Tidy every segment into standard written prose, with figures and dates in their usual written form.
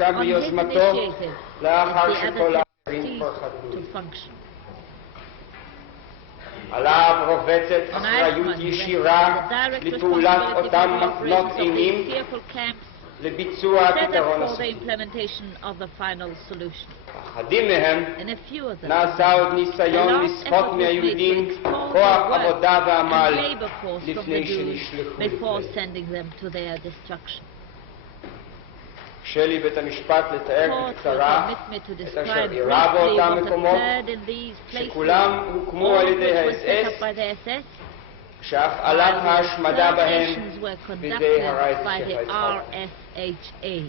On his initiative, לאחר the שכל other האחרים כבר ceased חדלו. to function. עליו רובצת On אחריות Eichmann ישירה rested the direct לפעולת responsibility for אותם the מפנות operations of אימים these fearful camps לביצוע set הפתרון up for the הסופי. implementation of the final solution. אחדים מהם In a few of them, נעשה עוד ניסיון לסחוט מהיהודים כוח עבודה and ועמל labor force from the לפני Jews שנשלחו before לכלא. sending them to their destruction. קשה לי בית המשפט לתאר Court will בקצרה permit me to את describe אשר אירע briefly באותם what מקומות occurred in these places, שכולם הוקמו all על which ידי were set up האס-אס, by the SS, כשהפעלת while the ההשמדה בהם exterminations were בידי conducted הרייך by the הישראל. RSHA.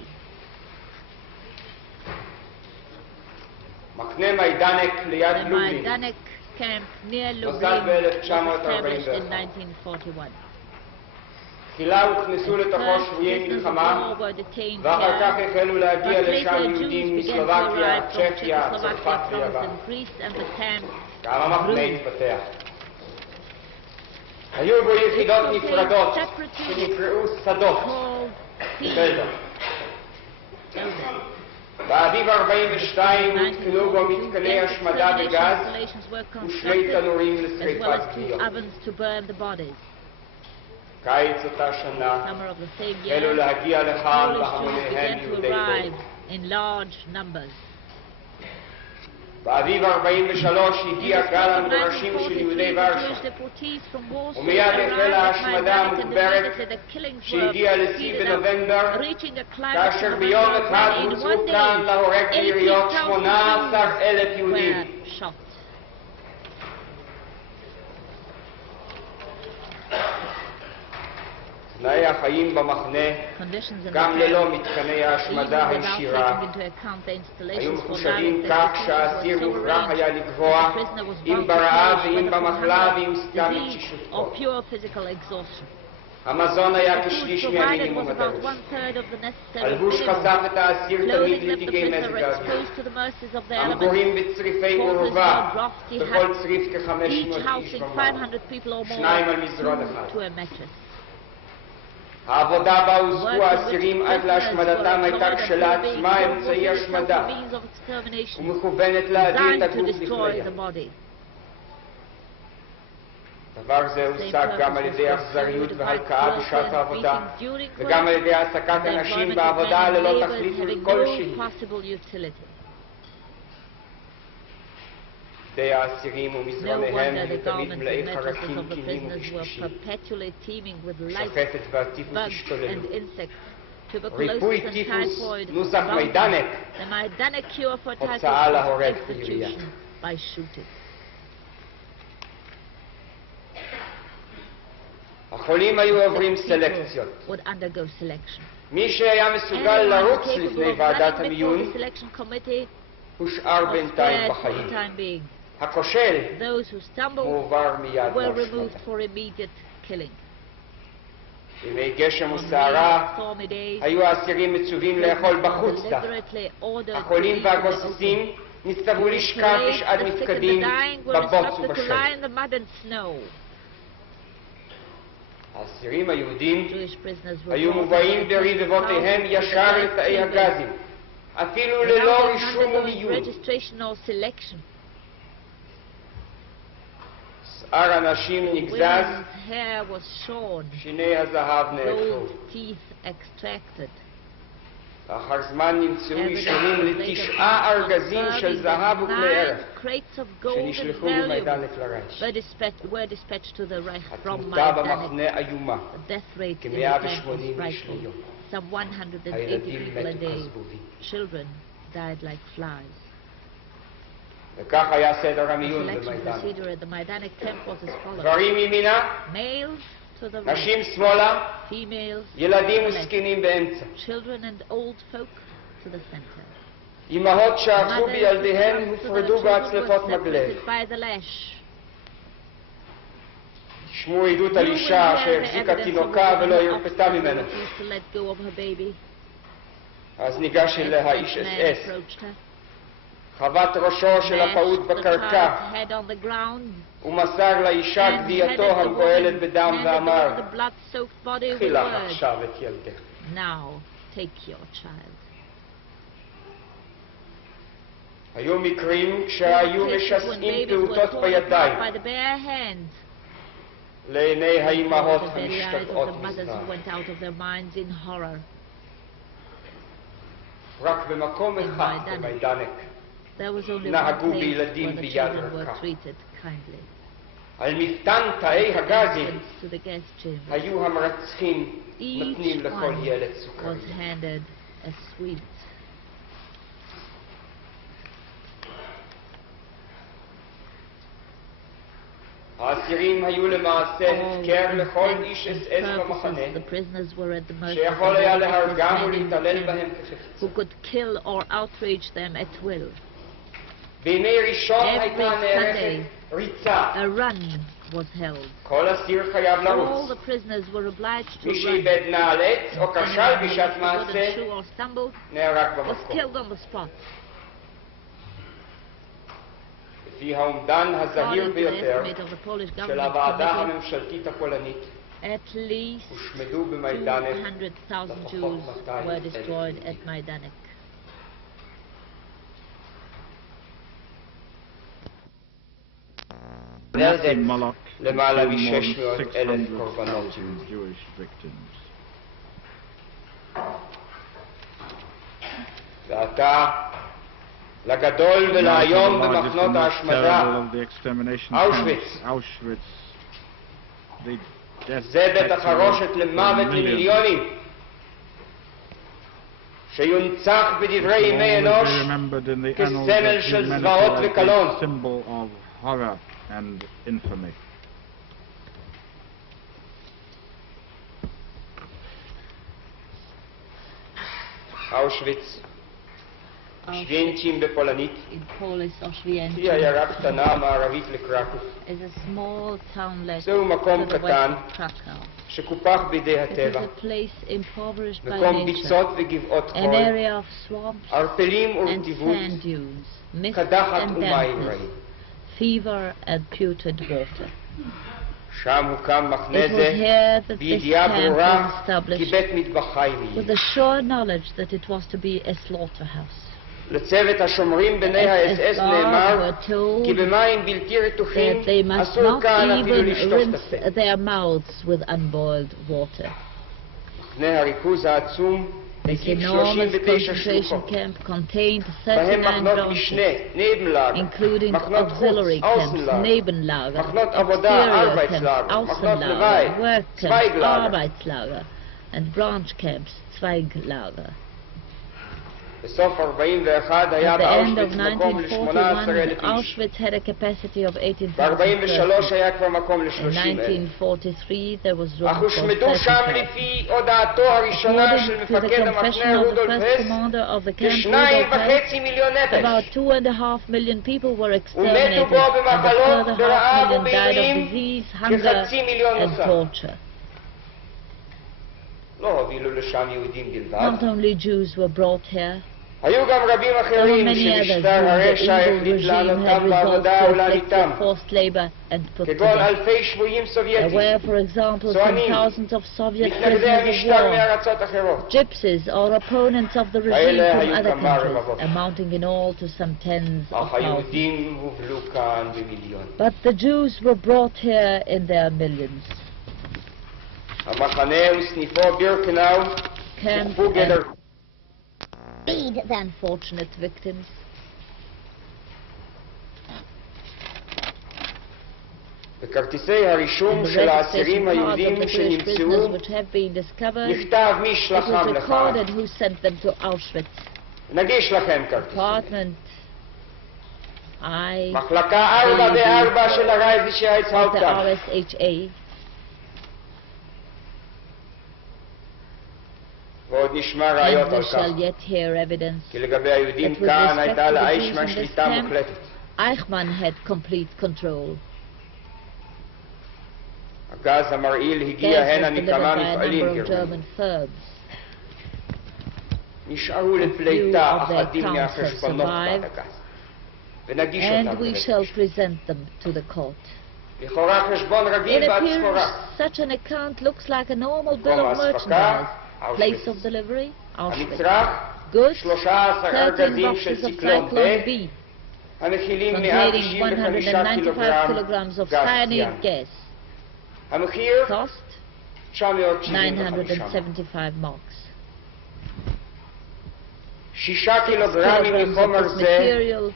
מחנה מיידנק ליד The לובלין Majdanek camp near נוסד Lublin was ב-1941. established in 1941. תחילה הוכנסו לתוכו First, שבויי prisoners of מלחמה, war were detained ואחר כך here, החלו להגיע but לשם later יהודים Jews began to מסלובקיה, arrive from צ'כיה, Czechoslovakia, צרפת France ויוון. and Greece, and the camp גם המחנה התפתח. היו בו יחידות נפרדות שנקראו שדות, called פלדה. באביב 42 הותקנו בו מתקני השמדה בגז ושני תנורים as well לשריפת as two גוויות. ovens to burn the bodies. קיץ אותה שנה Summer of the same החלו year, להגיע לכאן Polish Jews בהמוניהם began to יהודי arrive פולין. in large numbers. באביב 43 הגיע גל המגורשים של יהודי ורשה, ומיד החלה ההשמדה המוגברת שהגיעה לשיא בנובמבר, כאשר ביום אחד הוצאו כאן להורג ביריות 18,000 יהודים. תנאי החיים במחנה, גם ללא מתקני ההשמדה הישירה, היו מחושבים כך שהאסיר מוכרח היה לגבוה אם ברעב ואם במחלה ואם סתם מתשישותו. המזון היה כשליש מהמינימום הדרוש. הלבוש חשף את האסיר תמיד לפגעי מזג האוויר. המגורים בצריפי אורווה, בכל צריף כ-500 איש ומעלה, 2 על מזרון אחד. העבודה בה הוזכו האסירים עד להשמדתם הייתה כשלעצמה אמצעי השמדה ומכוונת להביא את הגוף לכליה. דבר זה הושג גם על ידי אכזריות והלקאה בשעת העבודה וגם על ידי העסקת אנשים בעבודה ללא תכלית כלשהי. בגדי האסירים ומזרניהם היו תמיד מלאי חרקים, קינים וקשקשים. שחפת והטיפוס השתוללו. ריפוי טיפוס נוסח מיידנק, הוצאה להורג בירייה. החולים היו עוברים סלקציות. מי שהיה מסוגל לרוץ לפני ועדת המיון הושאר בינתיים בחיים. הכושל מועבר מיד להשמדה. בימי גשם וסערה היו האסירים מצווים לאכול בחוץ דווקא. החולים והגוססים נצטוו לשכב בשעת מפקדים בבוץ ובשל. האסירים היהודים היו מובאים ברבבותיהם ישר לתאי הגזים, אפילו ללא רישום ומיון. שיער הנשים נגזז, שיני הזהב נעקרו. לאחר זמן נמצאו אישורים ל9 ארגזים של זהב וכלי ערך שנשלחו ממיידנק לרייך. התמותה במחנה איומה, כ-180 איש ליום. הילדים מתו כזבובים. וכך היה סדר המיון במיידנק. גברים ימינה, נשים שמאלה, ילדים וזקנים באמצע. אמהות שערכו בילדיהן הופרדו בהצלפות מגלב. שמעו עדות על אישה שהחזיקה תינוקה ולא הרפתה ממנו. אז ניגש אליה איש אס-אס, חבט ראשו של הפעוט בקרקע ומסר לאישה גווייתו המגואלת בדם ואמר, קחי לך עכשיו את ילדך. היו מקרים כשהיו Cases when משסעים babies were פעוטות torn apart בידיים by the bare hands. לעיני האימהות The very eyes of המשתגעות the mothers מזעם. who went out of their minds in horror. רק במקום אחד, במיידנק, There was only one נהגו place בילדים where the ביד children were רכה. treated kindly. על מפתן תאי הגזים Entrance to the guest chambers. היו המרצחים נותנים Each לכל one ילד was סוכריה. handed a sweet. האסירים היו למעשה הפקר All לכל intents איש and אס במחנה, purposes, the prisoners were at the mercy of שיכול the היה Lord להרגם man in the ולהתעלל camp, בהם כחפץ. who could kill or outrage them at will. בימי ראשון Every הייתה נערכת Sunday, ריצה. A run was held. כל אסיר חייב All לרוץ. the prisoners were obliged to מי run. שאיבד נעלץ או כשל Anyone who בשעת lost a wooden מעשה shoe or stumbled נהרג was במקום. killed on the spot. לפי האומדן הזהיר According to the ביותר estimate of the Polish של government הוועדה committee, הממשלתית הפולנית, at least הושמדו במיידנק 200,000 לפחות Jews 200,000 were destroyed at יהודים. Majdanek. In Moloch, למעלה killed more than מ-600,000 קורבנות. 600,000 Jewish victims. ועתה, לגדול Now to the ולאיום largest במחנות and most ההשמדה, terrible of the extermination Auschwitz. camps, Auschwitz, the death זה בית factory החרושת for למוות millions. למיליונים, שיונצח בדברי Will ימי always be אנוש remembered in the annals כסמל of של humanity זוועות as וקלון. a symbol of horror and infamy. אושוויץ, שווינצ'ים בפולנית, In Polish, Auschwitz היא עיירה קטנה מערבית לקרקוב. is a small townlet זהו מקום to the קטן west of Krakow. שקופח בידי It is הטבע, a place impoverished by מקום nature, ביצות וגבעות an חול, area of swamps ערפלים and ורטיבות, sand dunes, mist קדחת and ומים dampness, רעים. fever and putrid water. שם הוקם מחנה It was זה here that this בידיעה camp ברורה was כי established בית מטבחי with ויהי. the sure knowledge that it was to be a slaughterhouse. לצוות השומרים בני SS האס-אס guards נאמר were told כי במים בלתי רתוחים that they must אסור not כאן אפילו even לשטוף את rinse הפה. their mouths with unboiled water. מחנה הריכוז העצום This הקיף enormous 39 concentration שלוחות, camp contained בהם 39 מחנות branches, משנה, נבנלאגר, including מחנות חוץ, auxiliary camps, אוסנלאגר, Nebenlager, מחנות עבודה, exterior ארבייטסלאגר, camps, מחנות לוואי, Außenlager, work camps, צווייגלאגר. Arbeitslager, and branch camps, Zweiglager. בסוף 41 היה At the end of באושוויץ מקום 1941, ל-18,000 איש. Auschwitz had a capacity of 18,000 ב-43 persons. היה כבר מקום In ל-30,000. 1943, there was room אך for הושמדו שם 30,000. לפי הודעתו הראשונה של According to the מפקד המחנה confession of the רודולף first הס, commander of the camp, כ2.5 Rudolf Hess, מיליון about נפש. 2.5 million people were ומתו exterminated, בו and a במחלות, further ברעב 500,000 died of ובעינויים, disease, hunger, כחצי מיליון and נוסף. torture. לא הובילו לשם יהודים בלבד. Not only Jews were brought here, היו גם רבים there were אחרים many others שמשטר whom the הרשע evil החליט regime לענותם had resolved בעבודה to ולעניתם, afflict with forced labor and put to כגון death. אלפי שבויים There סובייטים, were, for example, some צוענים, thousands of Soviet מתנגדי prisoners of המשטר war, מארצות אחרות. gypsies or opponents of the regime כאלה from היו other כמה countries, רבבות. amounting in all to some tens of אך thousands. היהודים הובלו כאן במיליון. But the Jews were brought here in their millions. המחנה וסניפו בירקנאו Camp הוכפו גדר. and feed the unfortunate victims. בכרטיסי הרישום And the של האסירים registration cards of היהודים the Jewish שנמצאו prisoners which have been discovered, נכתב מי it שלחם was לכאן. recorded who sent them to Auschwitz. נגיש לכם כרטיס. Apartment I, מחלקה 4 של הרייזישה of the הצהלתם. RSHA, ועוד נשמע and ראיות we על כך. shall yet hear evidence כי לגבי היהודים that with כאן respect הייתה to the לאיישמן Jews in this שליטה camp, מוחלטת. Eichmann had complete control. הגז המרעיל הגיע Gas הנה was delivered מכמה by a מפעלים number of גרמניים. German firms. נשארו A few לפליטה of their אחדים accounts have מהחשבונות בעד survived, הגז. ונגיש and אותם we לבית shall המשפט. present them to the court. לכאורה חשבון In רגיל בעד סחורה. appearance, such an account looks like a normal bill מקום of האספקה, merchandise. Place of אושוויץ. delivery, Auschwitz. המצרך, Goods, 13 13 ארגזים של boxes of ציקלון Cyclone B, B, המכילים containing 195 קילוגרם kilograms of גז ציאן. cyanide gas. המחיר Cost 975. 975 marks. 6 6 קילוגרמים kilograms of מחומר this זה material was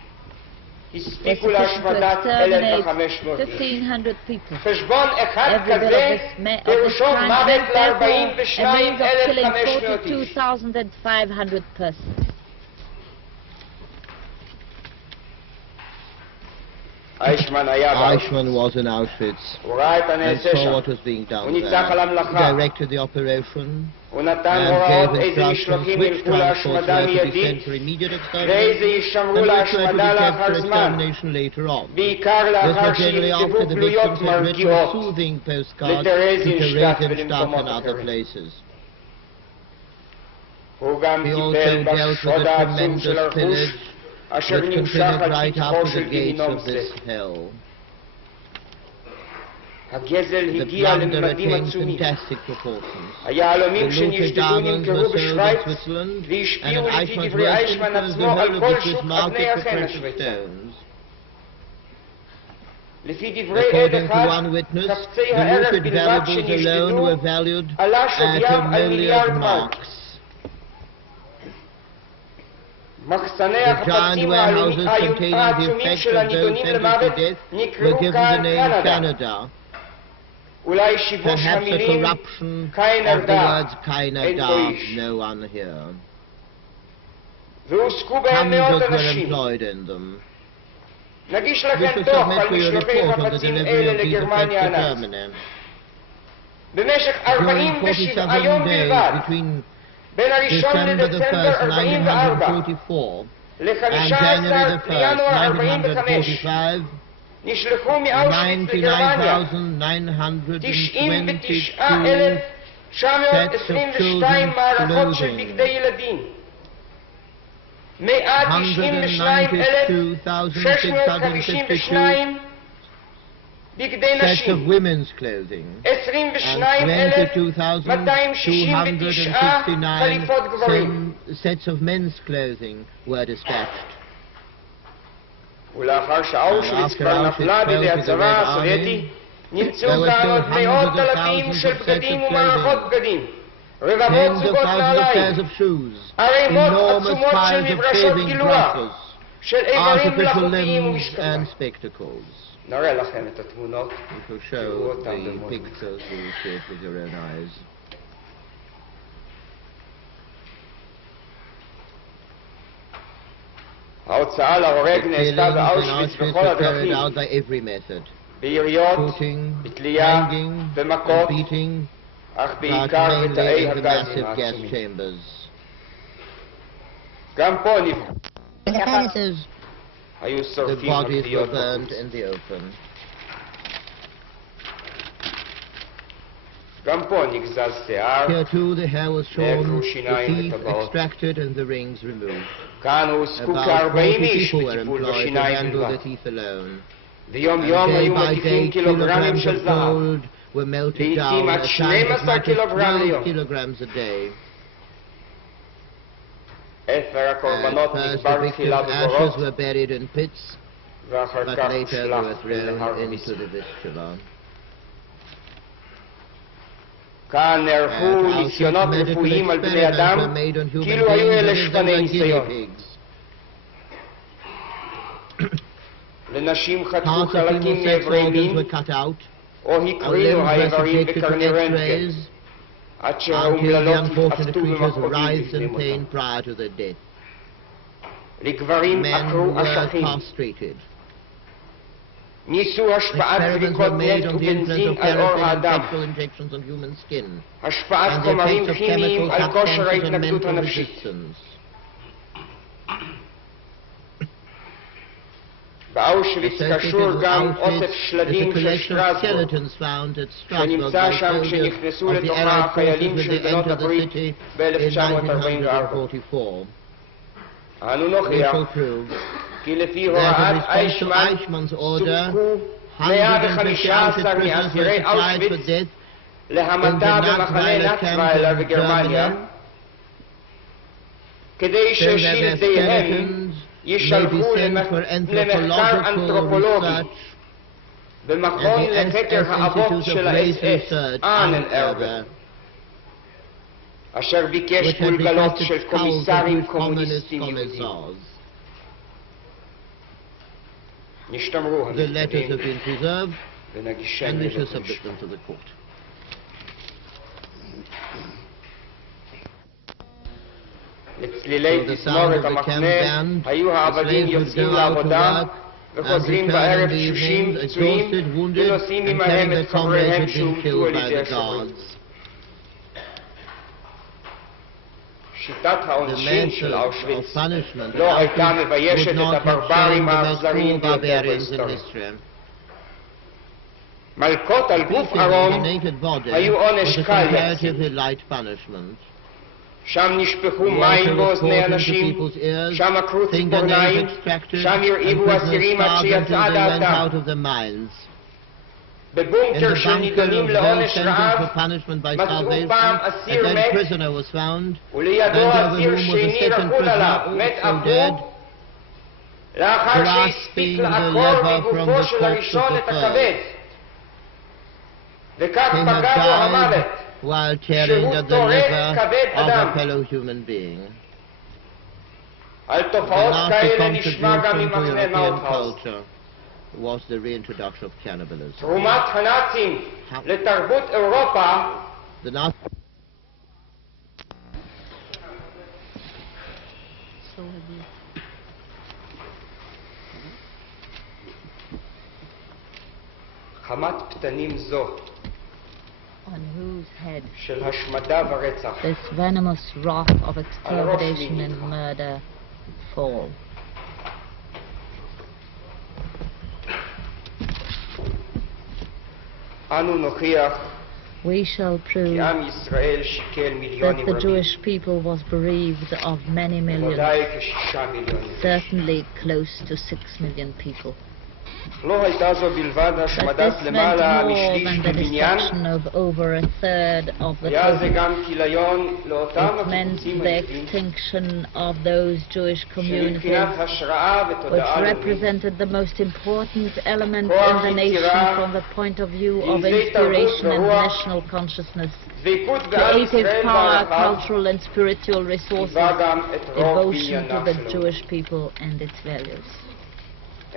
הספיקו sufficient to להשמדת exterminate 1,500 איש. 1,500 people. חשבון אחד Every bit כזה of this פירושו kind מוות meant therefore a means of killing ל-42,500 איש. 42,500 persons. איישמן היה Eichmann was in Auschwitz הוא ראה את and הנעשה saw שם. what was being done הוא ניצח על there. המלאכה. He directed the operation הוא נתן and הוראות gave איזה instructions משלוחים which ילכו transports להשמדה were to be מיידית sent for immediate ואיזה extermination יישמרו and which were to להשמדה be kept לאחר for זמן. extermination later on. בעיקר This לאחר was generally שיכתבו after the גלויות victims had written מרגיעות soothing postcards to לטרזינשטט Theresienstadt ולמקומות and other אחרים. places. הוא גם He also טיפל dealt with בשוד the העצום tremendous של הרכוש pillage אשר that נמשך continued עד right שטחו up to של the gates גיהינום of זה. this hell. הגזל The הגיע plunder לממדים attained עצומים. fantastic proportions. היהלומים The looted שנשדדו diamonds נמכרו were sold בשוויץ in Switzerland, and והשפיעו at לפי Eichmann's דברי worst איישמן influence the עצמו על whole of כל the Swiss שוק market אבני for החן precious השוויצרי. stones. לפי דברי עד According to אחד, one witness, חפצי the הערך looted בלבד valuables alone שנשדדו were valued עלה at שוויים על 1,000,000 מיליארד מרק. marks. מחסני The giant החפצים warehouses containing the העצומים effects של of those הנידונים sentenced למוות to death were נקראו given the כאן name קנדה. Canada. אולי שיבוש Perhaps a המילים corruption keiner of the da, words keiner אין da, פה איש. no one here. והועסקו בהם מאות Hundreds were אנשים. employed in them. נגיש We לכם should דוח submit על for your משלוחי report on the חפצים delivery אלה of these effects לגרמניה to הנאצית. Germany. במשך During 47 יום 47 בלבד, days between בין הראשון December the לדצמבר 1st, 44 1944, and ל-15 January the 1st, בינואר 45 1945, נשלחו מאושוויץ לגרמניה 99,922 99,922 מערכות של בגדי ילדים, 192,652 בגדי sets נשים, of women's clothing, and 22,269 חליפות גברים. 22,269 sets of men's clothing were dispatched. ולאחר שאושוויץ כבר נפלה בידי הצבא הסובייטי, נמצאו כאן עוד מאות אלפים של בגדים ומערכות בגדים, רבבות Tens of זוגות thousands of נעליים, pairs of shoes, ערימות enormous עצומות של piles of מברשות shaving גילוח, brushes, של איברים artificial מלאכותיים limbs ומשקפיים. and spectacles. נראה לכם את התמונות. We shall show the pictures, you will see it with your own eyes. ההוצאה להורג The נעשתה killings in באושוויץ Auschwitz בכל were carried הדרכים, out by every method. ביריות, Shooting, בתלייה, hanging, במכות, and beating, אך but בעיקר mainly בתאי in the הגזים massive gas העצומים. chambers. גם פה נפגעו. In the furnaces, היו the שורפים bodies were מגביות burned בחוץ. in the open. גם פה נגזז שיער, Here too the hair was shorn, נעקרו the שיניים teeth וטבעות. extracted and the rings removed. כאן הועסקו About כ-40 40 איש people were בטיפול employed to בשיניים handle בלבד. the teeth alone. ויום And יום day היו by מקיפים day, קילוגרמים kilograms של of זהב. gold were melted לעתים down עד at times 12 as much as קילוגרם 12 ליום. kilograms a day. אפר At הקורבנות first נקבר the תחילה victims' בבורות, ashes were buried in pits, ואחר but כך later they הושלך were לנהר thrown into ויסקי. the Vistula. כאן At נערכו Auschwitz, ניסיונות medical רפואיים על בני experiments were אדם, made on human כאילו היו beings אלה as if they שפני were guinea ניסיון. pigs. לנשים חתכו Parts of חלקים female sex מאיברי organs מין, were cut out, או our הקרינו limbs were האיברים subjected to בקרני רנטגן, x-rays, עד until the שהאומללות unfortunate התעוותו creatures במכאובים writhed לפני in pain מותם. prior to their death. לגברים Men עקרו were אשכים, castrated. ניסו השפעת Experiments זריקות were made נפט on the influence ובנזין of על עור paraffin and האדם, sexual injections on human skin, השפעת and the חומרים effects of כימיים chemical על כושר substances on ההתנגדות mental הנפשית. resistance. באושוויץ Associated קשור with גם Auschwitz אוסף is a שלדים של collection of שטרסבורג, skeletons found at Strasbourg שנמצא by שם soldiers כשנכנסו of the לתוכה Allied forces החיילים when של they בנות entered the הברית city in ב-1944. 1944. אנו We נוכיח shall prove כי לפי that in הוראת response to איישמן Eichmann's order, סופקו 150 115 prisoners were מאסירי tried for אושוויץ death in להמתה the במחנה Nachtweiler camp נאצוויילר in בגרמניה, Germany, כדי so that their ששלדיהם skeletons ישלחו למחקר אנתרופולוגי במכון לחקר האבות של האס-אס, אהנן-ארבר, אשר ביקש גולגלות של קומיסרים קומוניסטים יהודים. נשתמרו המכתבים ונגישם לבית המשפט. לצלילי תזמורת המחנה היו העבדים יוצאים לעבודה וחוזרים בערב תשושים פצועים ונושאים עמהם את חבריהם שהומתו על ידי השוטרים. שיטת העונשין של אושוויץ לא הייתה מביישת את הברברים האכזריים ביותר בהיסטוריה. מלקות על גוף ערום היו עונש קל יחסית. שם נשפכו מים באוזני אנשים, שם עקרו ציפורניים, שם הרעיבו אסירים עד שיצאה דעתם. בבונקר של נידונים לעונש רעב מצאו פעם אסיר מת ולידו אסיר שני רקוד עליו, מת אבוד, לאחר שהספיק לעקור מגופו של הראשון את הכבד, וכך פגע בו המוות. While tearing at the liver of a fellow human being. The last contribution to European culture was the reintroduction of cannibalism. The last חמת פתנים זו on whose head של השמדה ורצח this venomous wrath of extermination and murder fall. אנו נוכיח We shall prove כי עם ישראל שיקל מיליונים that the Jewish רבים, people was bereaved of many millions, ודאי כ6 מיליונים. certainly close to 6 million people. לא הייתה זו בלבד But השמדת this למעלה meant more משליש than the מבניין, destruction of over a third of the היה זה total. גם כיליון לאותם It meant הקיבוצים the היהודים extinction of those Jewish communities שמבחינת השראה which ותודעה לאומית represented the most important element כוח in the יצירה, nation from the point of view of גנזי תרבות inspiration and ורוח, national consciousness, דבקות בעם creative ישראל power, והרחב, cultural and spiritual resources, היווה גם את רוב devotion to בנייניו the של האומה. Jewish people and its values.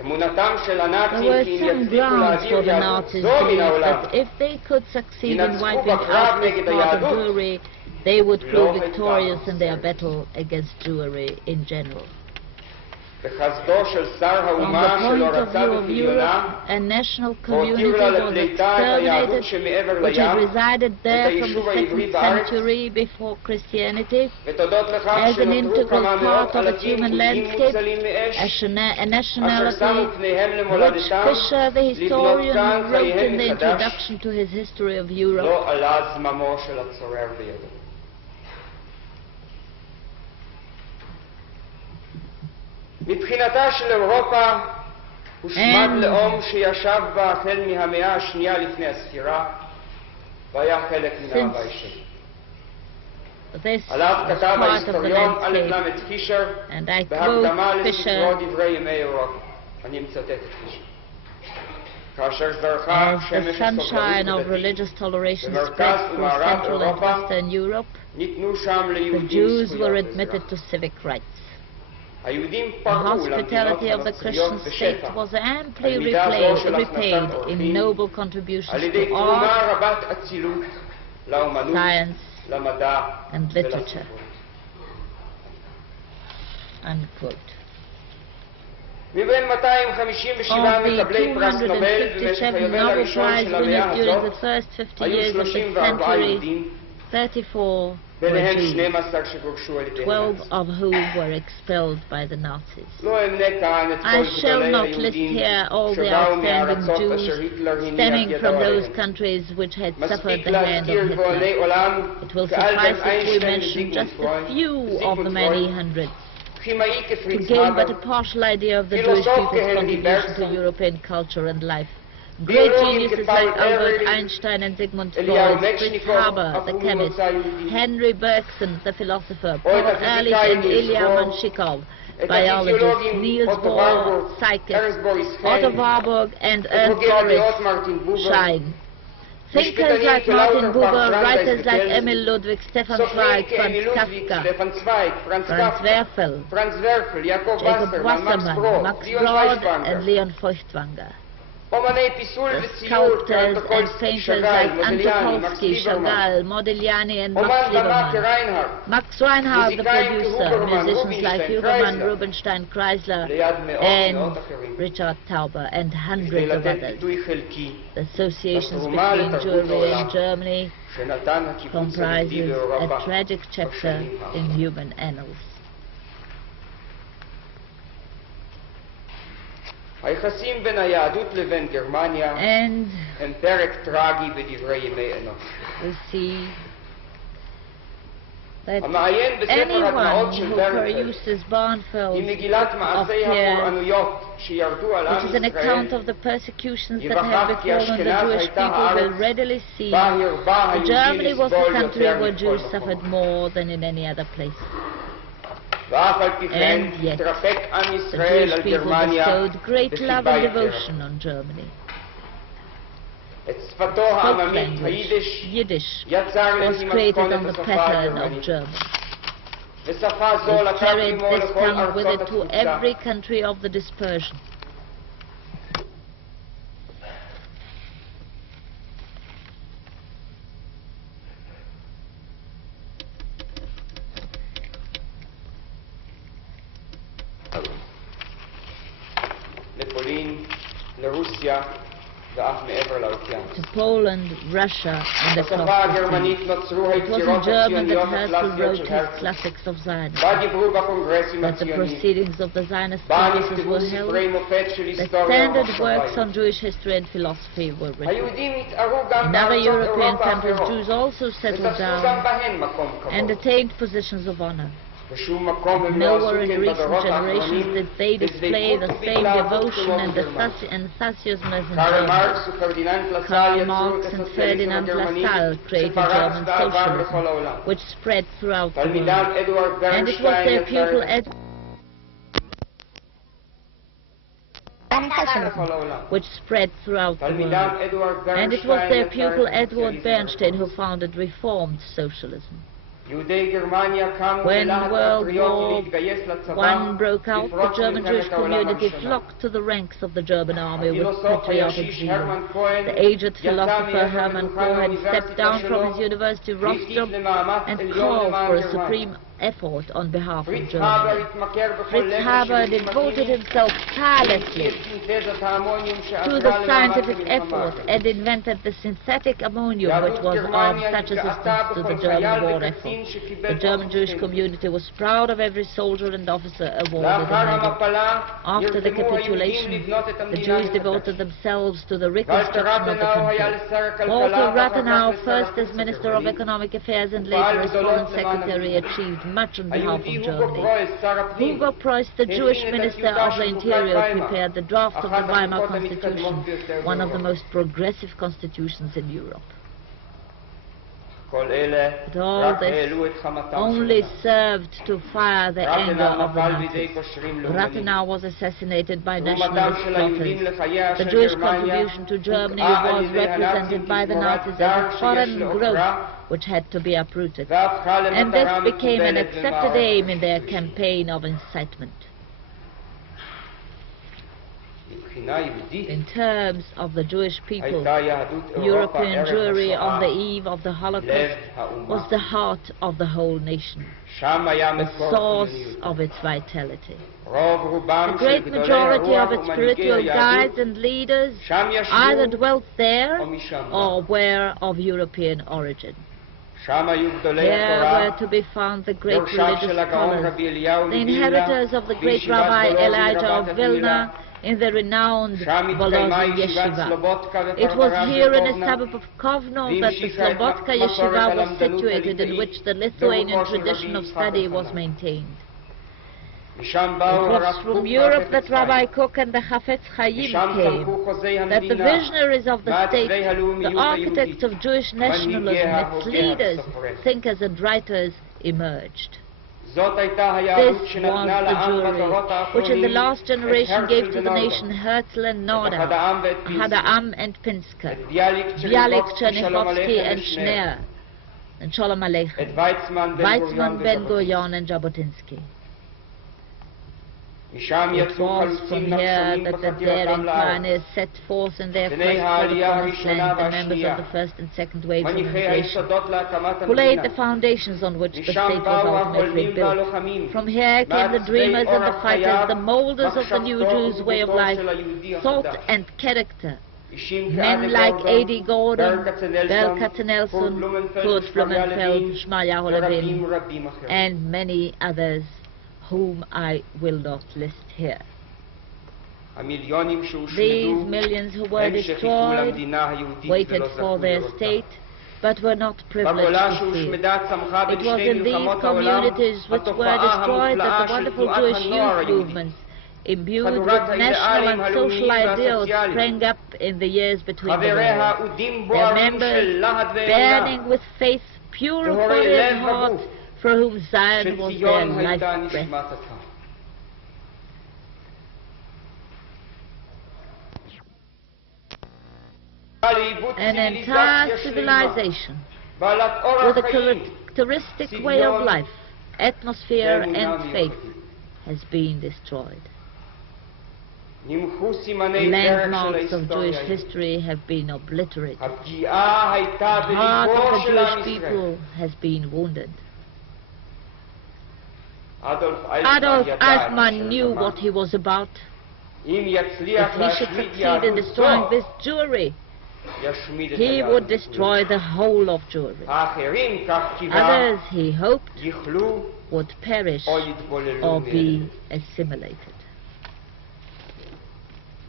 אמונתם של There הנאצים were כי אם some יצליחו grounds להעביר for the יהדות Nazis' זו מן belief העולם, that if they could succeed in ינצחו wiping בקרב out this נגד part of היהדות, Jewry, they would לא prove הייתה victorious in their ישראל. battle against Jewry in general. בחסדו של שר From the האומה שלא point of רצה view of בציונה, Europe, a national והותיר community לה was לפליטה את היהדות exterminated, שמעבר which had לים, resided את there from the היישוב העברי 2nd בארץ, century before Christianity, ותודות לכך as an שנותרו integral כמה מאות part of its אלפים human יהודים landscape, מוצלים מאש, a אשר nationality שמו פניהם which למולדתם, Fisher, the לבנות historian, כאן wrote in חייהם the מחדש, introduction to his history of Europe, לא עלה זממו של הצורר בידו. מבחינתה של אירופה הושמד לאום שישב בה החל מהמאה השנייה לפני הספירה והיה חלק מן ההווי שלי. this עליו was כתב part of the ההיסטוריון landscape, אלף פישר and I בהקדמה quote לספרו Fisher דברי ימי אירופה. אני מצטט את פישר. כאשר זרחה as the שמש sunshine of הסובלנות religious toleration במרכז spread through ומערב Central and אירופה, Western Europe, ניתנו שם the ליהודים Jews were זכויות admitted אזרח. to civic rights. היהודים The פרעו למדינות hospitality of the הנוצריות Christian בשפע state was amply על מידה זו של repaid הכנסת in אורחים noble contributions על ידי to תרומה art, רבת אצילות לאומנות, science, למדע and literature. ולספרות. Unquote. מבין 257 Of the מקבלי פרס נובל במשך 257 היובל Nobel הראשון Prize של המאה winners during the הזאת first 50 היו years of the 34 century, יהודים, 34 were ביניהם Jews, 12 שגורשו על ידי 12 הנאצים. of whom were expelled by the Nazis. לא אמנה כאן את I כל shall גדולי not list היהודים here all the שבאו outstanding מארצות אשר Jews היטלר הניח stemming ידו from those עליהם. countries which had suffered מספיק the hand of להזכיר גאוני Hitler. עולם It will כאלברט suffice if we איינשטיין mention וזיגמונד just פרויד, a few of the many hundreds כימאי to כפריץ gain but a האבר, partial idea of the Jewish Philosophe people's Henry contribution to Bergson, European culture and life. Great Biologin geniuses Paul like Albert Ehrlich, Einstein and Sigmund Eliyahu Freud, Fritz Mechnikov, Haber, the אף הוא chemist, ממוצא יהודי, Henry Bergson, the philosopher, או את Paul Ehrlich הפיזיקאי and Ilya נילס בוhr, Menshikov, biologists Niels Bohr, psychists Otto Warburg and Ernst Boris Schein. Thinkers like Martin Buber, writers like Emil Ludwig, Stefan Zweig, Franz Kafka, Franz Werfel, Jacob Wassermann, Max Brod and Leon Feuchtwanger. The sculptors and painters like Antokolsky, Chagall, Modigliani and Max Liebermann. Max Reinhardt, the producer, musicians like Huberman, Rubinstein, Kreisler and Richard Tauber and hundreds of others. The associations between Jewry and Germany comprises a tragic chapter in human annals. היחסים בין היהדות לבין גרמניה הם פרק טרגי בדברי ימי אנוש. We see that anyone who peruses Barnfeld's of Pierre, which is an account of the persecutions that have befallen the Jewish people, will readily see that Germany was the country where Jews suffered more than in any other place. And yet, the Jewish people bestowed great love and devotion on Germany. Folk language, Yiddish, was created on the pattern of German. It carried this tongue with it to every country of the dispersion. To Poland, Russia, and across the sea. It was in German that Herzl wrote his classics of Zionism, that the proceedings of the Zionist congresses were held, that standard works on Jewish history and philosophy were written. In other European countries, Jews also settled down and attained positions of honor. Nowhere in recent generations did they display the same devotion and enthusiasm as in Germany. Karl Marx and Ferdinand Lassalle created German socialism, which spread throughout the world. And it was their pupil Edward Bernstein who founded Reformed Socialism. When World War I broke out, the German Jewish community flocked to the ranks of the German army with patriotic zeal. The aged philosopher Hermann Cohen stepped down from his university rostrum and called for a supreme effort on behalf of Germany. Fritz Haber devoted himself tirelessly to the scientific effort and invented the synthetic ammonium, which was of such assistance to the German war effort. The German Jewish community was proud of every soldier and officer awarded a medal. After the capitulation, the Jews devoted themselves to the reconstruction of the country. Walter Rathenau, first as Minister of Economic Affairs and later as Foreign Secretary, achieved much on behalf of Germany. Hugo Preuss, the Jewish Minister of the Interior, prepared the draft of the Weimar Constitution, one of the most progressive constitutions in Europe. But all this only served to fire the anger of the Nazis. Rathenau was assassinated by nationalist plotters. The Jewish contribution to Germany was represented by the Nazis as a foreign growth which had to be uprooted. And this became an accepted aim in their campaign of incitement. In terms of the Jewish people, European Jewry on the eve of the Holocaust was the heart of the whole nation, the source of its vitality. The great majority of its spiritual guides and leaders either dwelt there or were of European origin. There were to be found the great religious scholars, the inheritors of the great Rabbi Elijah of Vilna, in the renowned Volozhin Yeshiva. It was here in the suburb of Kovno that the Slobodka Yeshiva was situated, in which the Lithuanian tradition of study was maintained. It was from Europe that Rabbi Kook and the Chafetz Chaim came, that the visionaries of the state, the architects of Jewish nationalism, its leaders, thinkers and writers, emerged. This was the Jewry, which in the last generation gave to the nation Herzl and Norda, Ahad Ha'am and Pinsker, Bialik, Chernichovsky and Schneer, and Sholem Aleichem, Weizmann, Ben-Gurion and Jabotinsky. It was from here that the daring pioneers set forth in their first trip upon this land, the members of the first and second waves of immigration, who laid the foundations on which the state was ultimately built. From here came the dreamers and the fighters, the molders of the new Jews' way of life, thought and character. Men like A.D. Gordon, Ber Katzenelson, Kurt Blumenfeld, Shmuley Levin, and many others whom I will not list here. These millions who were destroyed waited for their state, but were not privileged to see it. It was in these communities which were destroyed that the wonderful Jewish youth movements, imbued with national and social ideals, sprang up in the years between the wars. Their members, burning with faith, pure of body and heart, for whom Zion was their life breath. An entire civilization with a characteristic way of life, atmosphere and faith has been destroyed. Landmarks of Jewish history have been obliterated. The heart of the Jewish people has been wounded. Adolf Eichmann knew what he was about. If he should succeed in destroying this Jewry, he would destroy the whole of Jewry. Others, he hoped, would perish or be assimilated.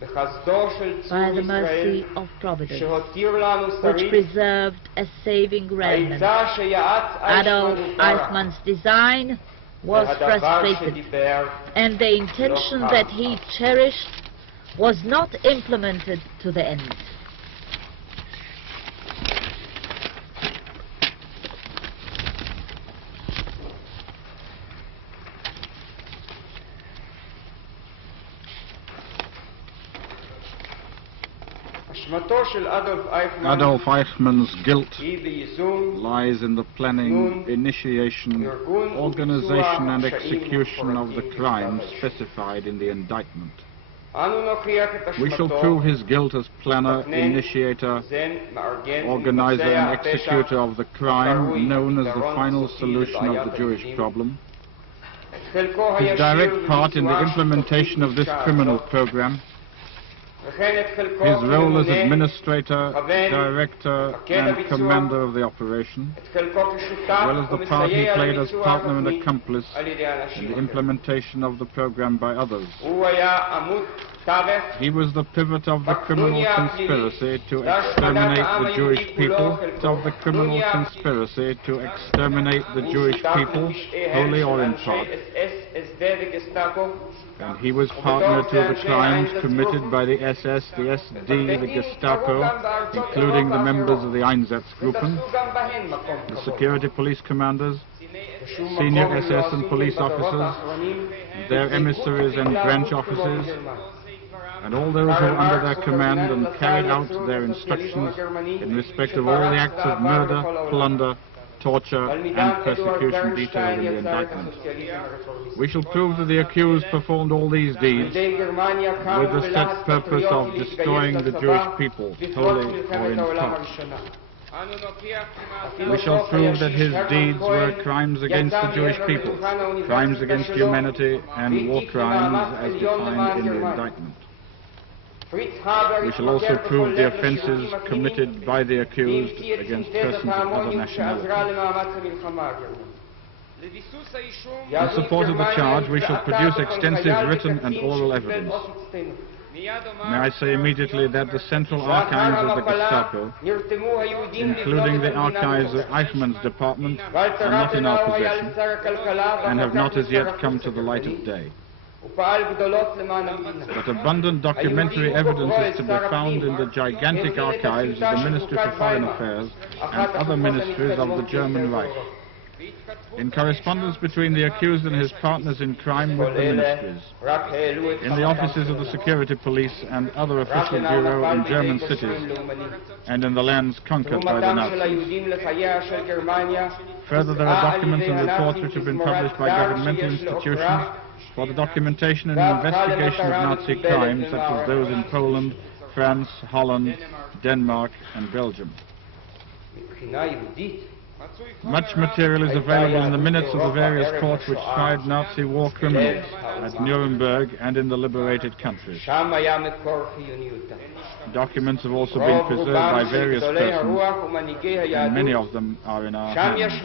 By the mercy of Providence, which preserved a saving remnant, Adolf Eichmann's design was frustrated, and the intention that he cherished was not implemented to the end. Adolf Eichmann's guilt lies in the planning, initiation, organization and execution of the crimes specified in the indictment. We shall prove his guilt as planner, initiator, organizer and executor of the crime known as the final solution of the Jewish problem. His direct part in the implementation of this criminal program, his role as administrator, director and commander of the operation, as well as the part he played as partner and accomplice in the implementation of the program by others. He was the pivot of the criminal conspiracy to exterminate the Jewish people, of the criminal conspiracy to exterminate the Jewish people, wholly or in part. And he was partner to the crimes committed by the SS, the SD, the Gestapo, including the members of the Einsatzgruppen, the security police commanders, senior SS and police officers, their emissaries and branch officers, and all those who were under their command and carried out their instructions in respect of all the acts of murder, plunder, torture and persecution detailed in the indictment. We shall prove that the accused performed all these deeds with the set purpose of destroying the Jewish people, wholly or in part. We shall prove that his deeds were crimes against the Jewish people, crimes against humanity and war crimes as defined in the indictment. We shall also prove the offences committed by the accused against persons of other nationalities. In support of the charge, we shall produce extensive written and oral evidence. May I say immediately that the central archives of the Gestapo, including the archives of Eichmann's department, are not in our possession and have not as yet come to the light of day. But abundant documentary evidence is to be found in the gigantic archives of the Ministry for Foreign Affairs and other ministries of the German Reich. in correspondence between the accused and his partners in crime with the ministries, in the offices of the security police and other official bureaux in German cities, and in the lands conquered by the Nazis. Further, there are documents and reports which have been published by governmental institutions for the documentation and investigation of Nazi crimes, such as those in Poland, France, Holland, Denmark, and Belgium. Much material is available in the minutes of the various courts which tried Nazi war criminals at Nuremberg and in the liberated countries. Documents have also been preserved by various persons, and many of them are in our hands.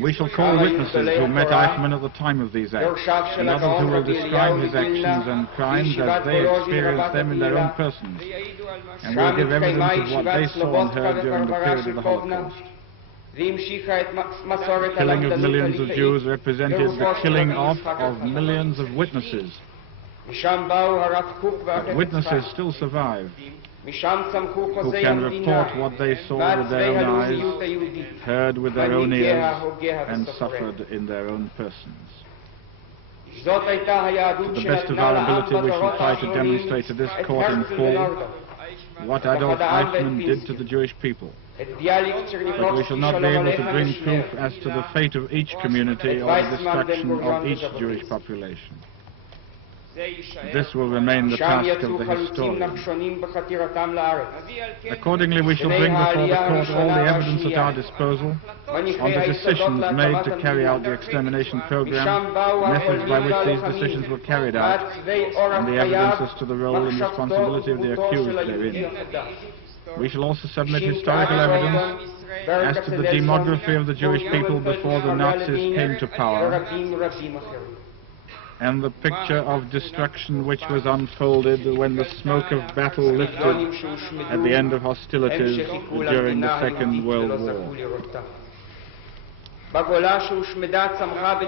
We shall call witnesses who met Eichmann at the time of these acts, and others who will describe his actions and crimes as they experienced them in their own persons, and will give evidence of what they saw and heard during the period of the Holocaust. The killing of millions of Jews represented the killing off of millions of witnesses. But witnesses still survive, who can report what they saw with their own eyes, heard with their own ears, and suffered in their own persons. To the best of our ability, we shall try to demonstrate to this court in full what Adolf Eichmann did to the Jewish people. But we shall not be able to bring proof as to the fate of each community or the destruction of each Jewish population. This will remain the task of the historian. Accordingly, we shall bring before the court all the evidence at our disposal on the decisions made to carry out the extermination program, methods by which these decisions were carried out, and the evidence as to the role and responsibility of the accused therein. We shall also submit historical evidence as to the demography of the Jewish people before the Nazis came to power, and the picture of destruction which was unfolded when the smoke of battle lifted at the end of hostilities during the Second World War.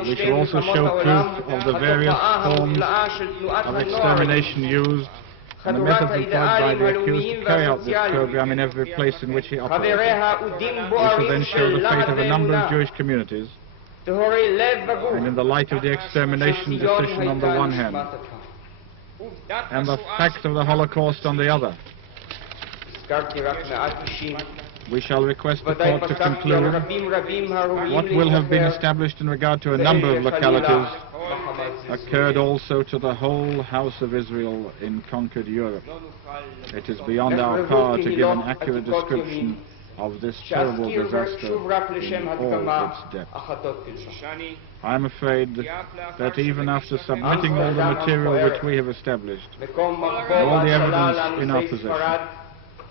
We shall also show proof of the various forms of extermination used and the methods employed by the accused to carry out this program in every place in which he operated. We shall then show the fate of a number of Jewish communities, and in the light of the extermination decision on the one hand, and the fact of the Holocaust on the other, we shall request the court to conclude what will have been established in regard to a number of localities occurred also to the whole house of Israel in conquered Europe. It is beyond our power to give an accurate description of this terrible disaster in all its depth. I am afraid that even after submitting all the material which we have established, all the evidence in our possession,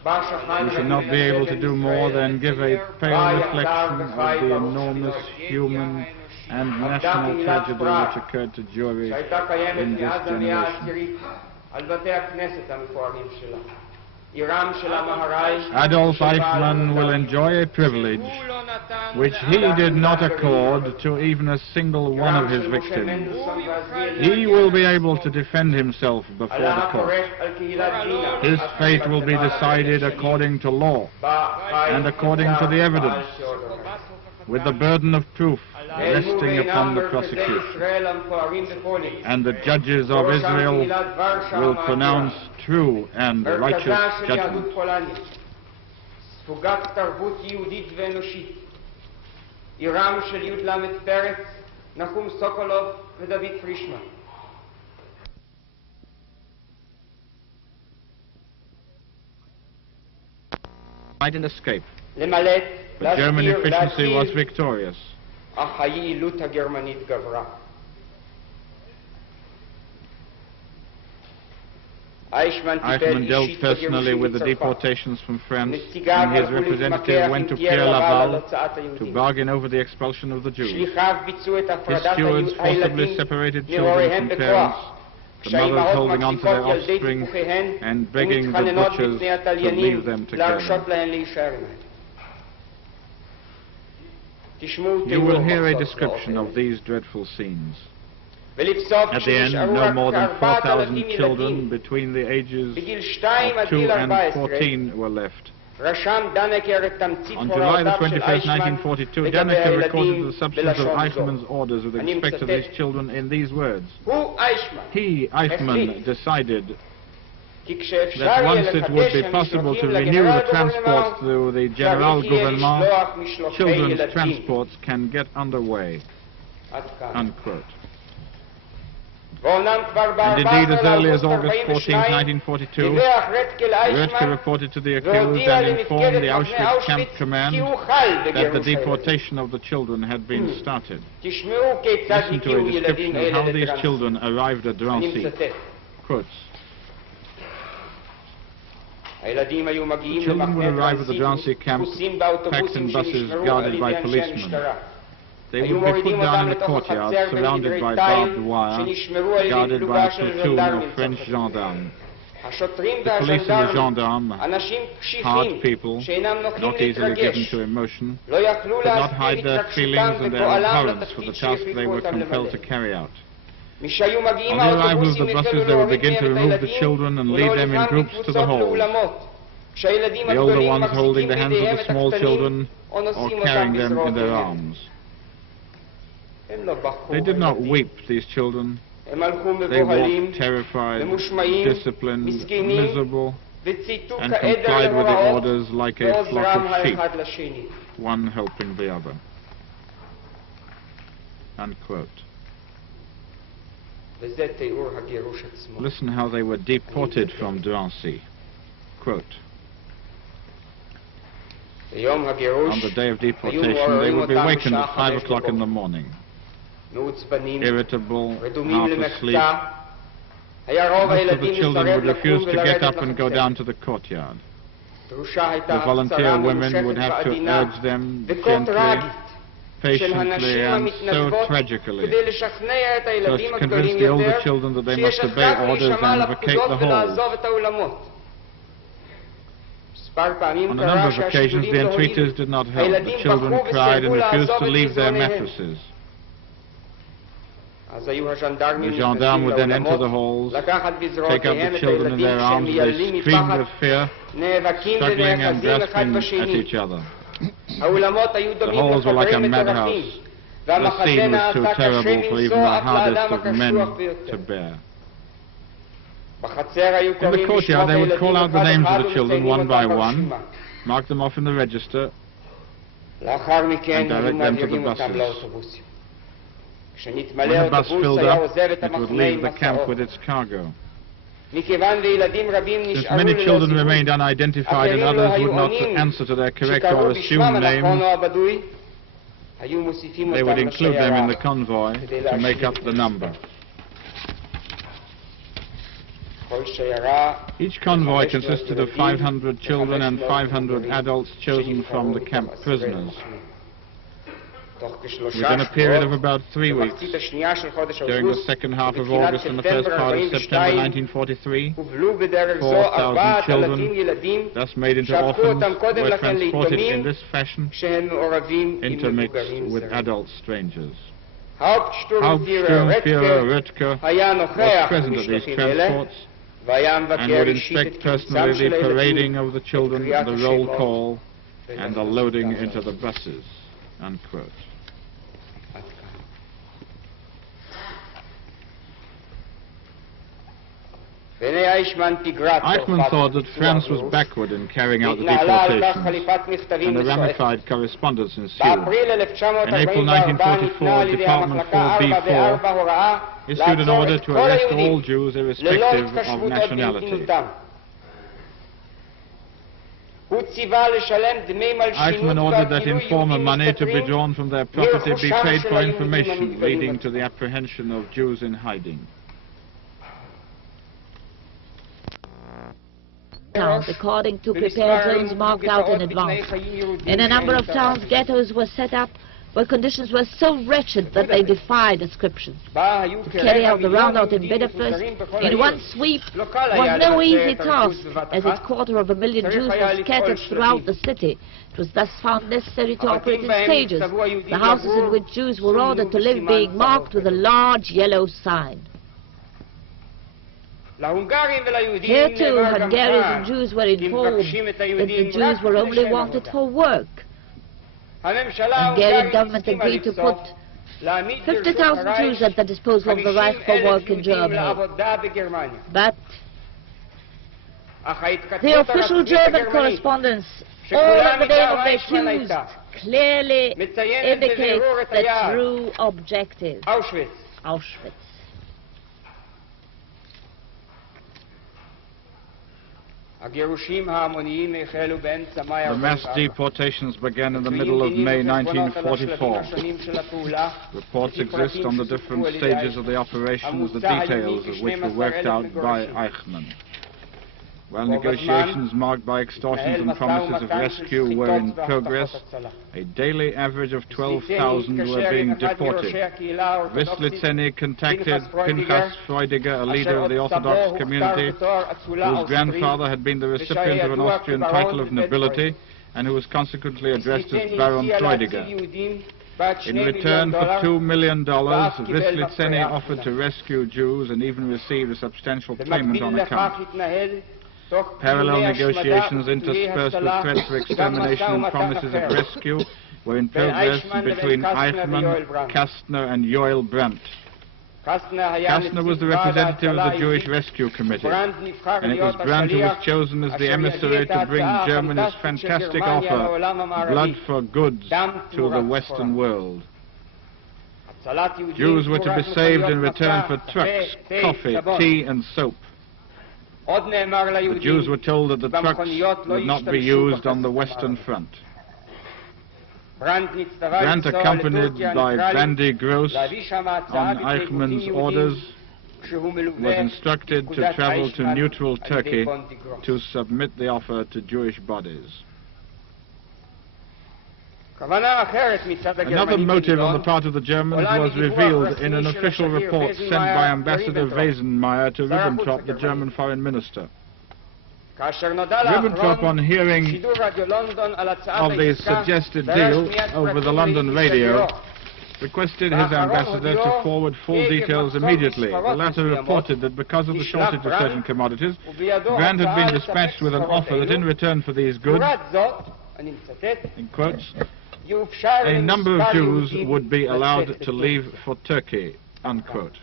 we shall not be able to do more than give a pale reflection of the enormous human and national tragedy which occurred to Jewry in this generation. Adolf Eichmann will enjoy a privilege which he did not accord to even a single one of his victims. He will be able to defend himself before the court. His fate will be decided according to law and according to the evidence, with the burden of proof resting upon the prosecution. And the judges of Israel will pronounce true and righteous judgment. Fight and escape. But German efficiency was victorious. Eichmann dealt personally with the deportations from France, and his representative went to Pierre Laval to bargain over the expulsion of the Jews. His stewards forcibly separated children from parents, the mothers holding on to their offspring and begging the butchers to leave them together. You will hear a description of these dreadful scenes. At the end, no more than 4,000 children between the ages of 2 and 14 were left, On July the 21st, 1942, Dannecker recorded the substance of Eichmann's orders with respect to these children in these words. He, Eichmann, decided that once it would be possible to renew the transports through the General Gouvernement, children's transports can get underway. Unquote. And indeed, as early as August 14, 1942, Röttger reported to the accused and informed the Auschwitz camp command that the deportation of the children had been started. Listen to a description of how these children arrived at Drancy. Quotes. The children would arrive at the Drancy camp packed in buses guarded by policemen. They would be put down in the courtyard, surrounded by barbed wire, guarded by a platoon of French gendarmes. The police and the gendarmes, hard people, not easily given to emotion, could not hide their feelings and their abhorrence for the task they were compelled to carry out. On the arrival of the buses, they would begin to remove the children and lead them in groups to the halls, the older ones holding the hands of the small children or carrying them in their arms. They did not weep, these children. They walked terrified, disciplined, miserable, and complied with the orders like a flock of sheep, one helping the other. Unquote. Listen how they were deported from Drancy. Quote. On the day of deportation, they would be wakened at 5 o'clock in the morning. Irritable, half asleep. Most of the children would refuse to get up and go down to the courtyard. The volunteer women would have to urge them gently, patiently, and so tragically, so as to convince the older children that they must obey orders and vacate the halls. On a number of occasions, the entreaties did not help. The children cried and refused to leave their mattresses. The gendarme would then enter the halls, take up the children in their arms. They screamed with fear, struggling and grasping at each other. The halls were like a madhouse. The scene was too terrible for even the hardest of men to bear. In the courtyard, they would call out the names of the children one by one, mark them off in the register, and direct them to the buses. When the bus filled up, it would leave the camp with its cargo. Since many children remained unidentified and others would not answer to their correct or assumed names, they would include them in the convoy to make up the number. Each convoy consisted of 500 children and 500 adults chosen from the camp prisoners. Within a period of about 3 weeks, during the second half of August and the first part of September 1943, 4,000 children, thus made into orphans, were transported in this fashion, intermixed with adult strangers. Hauptsturmführer Röttger was present at these transports and would inspect personally the parading of the children, the roll call, and the loading into the buses. Unquote. Eichmann thought that France was backward in carrying out the deportations, and a ramified correspondence ensued. In April 1944, Department 4B4 issued an order to arrest all Jews irrespective of nationality. Eichmann ordered that informer money to be drawn from their property be paid for information leading to the apprehension of Jews in hiding. Towns, according to prepared zones marked out in advance. In a number of towns, ghettos were set up where conditions were so wretched that they defy description. To carry out the roundout in Bideford in one sweep was no easy task, as its 250,000 Jews were scattered throughout the city. It was thus found necessary to operate in stages, the houses in which Jews were ordered to live being marked with a large yellow sign. Here too, Hungarians and Jews were informed that the Jews were only wanted for work. The Hungarian government agreed to put 50,000 Jews at the disposal of the Reich for work in Germany. But the official German correspondence, all in the name of the accused, clearly indicates the true objective, Auschwitz. The mass deportations began in the middle of May 1944. Reports exist on the different stages of the operations, the details of which were worked out by Eichmann. While negotiations marked by extortions and promises of rescue were in progress, a daily average of 12,000 were being deported. Vyslitseny contacted Pinchas Freudiger, a leader of the Orthodox community, whose grandfather had been the recipient of an Austrian title of nobility, and who was consequently addressed as Baron Freudiger. In return for $2 million, Vyslitseny offered to rescue Jews and even received a substantial payment on account. Parallel negotiations interspersed with threats for extermination and promises of rescue were in progress between Eichmann, Kastner and Yoel Brandt. Kastner was the representative of the Jewish Rescue Committee, and it was Brandt who was chosen as the emissary to bring Germany's fantastic offer, blood for goods, to the Western world. Jews were to be saved in return for trucks, coffee, tea and soap. The Jews were told that the trucks would not be used on the Western Front. Brandt, accompanied by Bandy Gross on Eichmann's orders, was instructed to travel to neutral Turkey to submit the offer to Jewish bodies. Another motive on the part of the Germans was revealed in an official report sent by Ambassador Wesenmeyer to Ribbentrop, the German foreign minister. Ribbentrop, on hearing of the suggested deal over the London radio, requested his ambassador to forward full details immediately. The latter reported that because of the shortage of certain commodities, Brandt had been dispatched with an offer that in return for these goods, in quotes, a number of Jews would be allowed to leave for Turkey, unquote.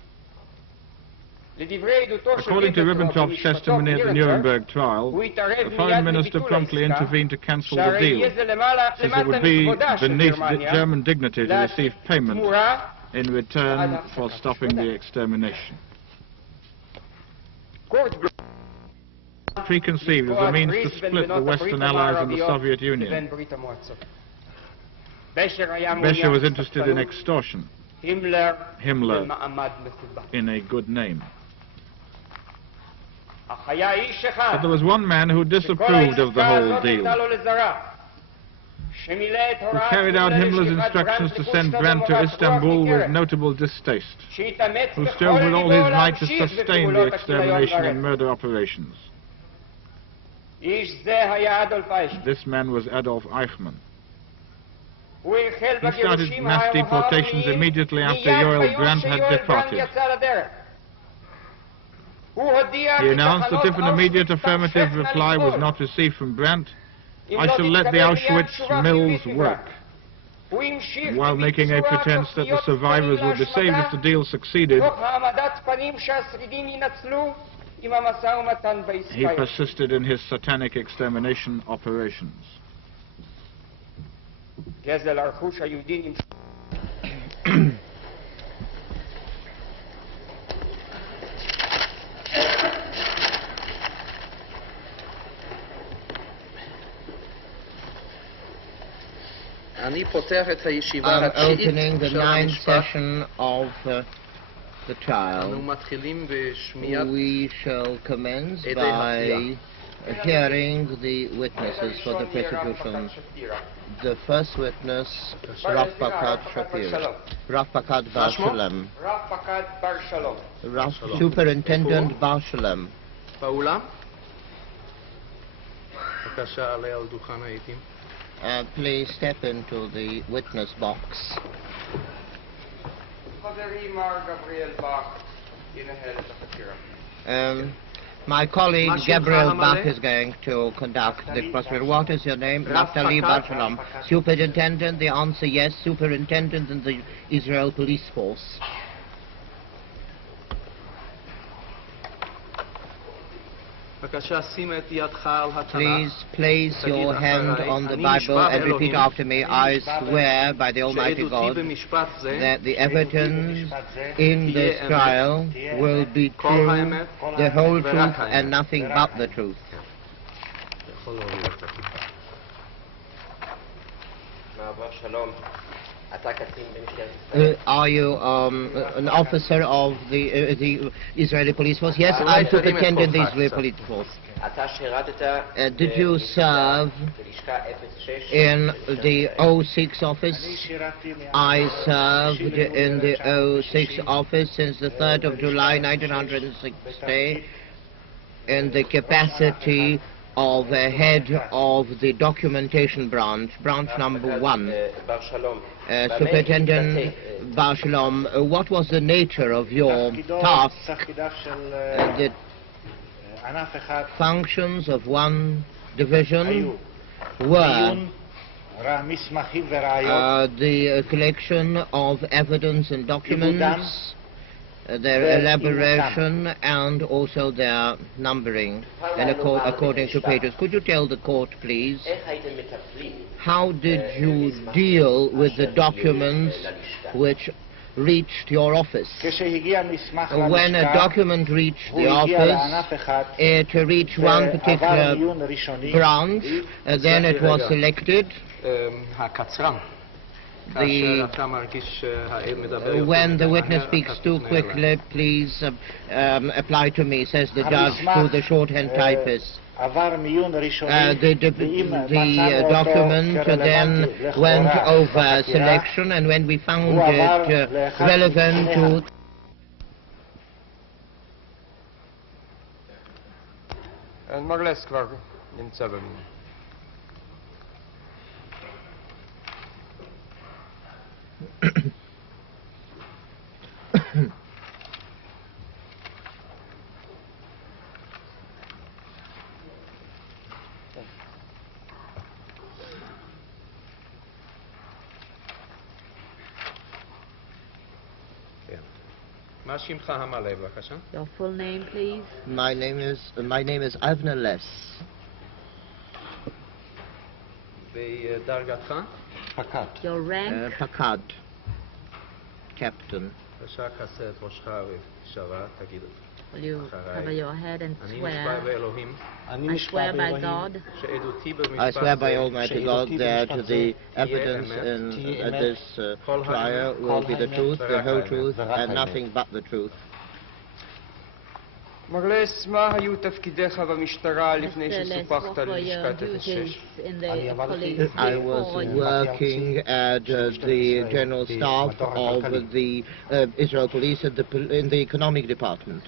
According to Ribbentrop's testimony at the Nuremberg trial, the foreign minister promptly intervened to cancel the deal, since it would be beneath German dignity to receive payment in return for stopping the extermination. Preconceived as a means to split the Western Allies and the Soviet Union. Becher was interested in extortion. Himmler in a good name. But there was one man who disapproved of the whole deal, who carried out Himmler's instructions to send Brandt to Istanbul with notable distaste, who strove with all his might to sustain the extermination and murder operations. This man was Adolf Eichmann. He started mass deportations immediately after Yoel Brandt had departed. He announced that if an immediate affirmative reply was not received from Brandt, I shall let the Auschwitz mills work. And while making a pretense that the survivors would be saved if the deal succeeded, he persisted in his satanic extermination operations. I'm opening the ninth session of the trial. We shall commence by hearing the witnesses for the prosecution. The first witness, Rav-Pacad Shapir. Rav-Pacad Bar Shalem. Superintendent Bar Shalem. Paula? בבקשה, עלה על דוכן העדים. Please step into the witness box. חברי מר גבריאל בך ינהל את החקירה. My colleague Gabriel Bach is going to conduct the procedure. What is your name? Naftali Bar Shalom. Superintendent, the answer yes, superintendent in the Israel Police Force. Please place your hand on the Bible and repeat after me. I swear by the Almighty God that the evidence in this trial will be true, the whole truth and nothing but the truth. Are you an officer of the Israeli Police Force? Yes, I'm superintendent of the Israeli Police Force. Did you serve in the 06 office? I served in the 06 office since the 3rd of July 1960 in the capacity of the head of the documentation branch, branch number 1. Superintendent Bar Shalom, what was the nature of your task? The functions of one division were the collection of evidence and documents, their elaboration and also their numbering and according to pages. Could you tell the court, please, how did you deal with the documents which reached your office? When a document reached the office, it reached one particular branch, then it was selected. When the witness speaks too quickly, please apply to me, says the judge to the shorthand typist. The document then went over selection, and when we found it relevant to Your full name, please. My name is Avner Less. Your rank. Pakad. Captain. Will you cover your head and swear? I swear by God. I swear by Almighty God that the evidence in this trial will be the truth, the whole truth, and nothing but the truth. מר לס, מה היו תפקידיך במשטרה לפני שסופחת ללשכת 06? I was working at the general staff of the Israel Police in the economic department.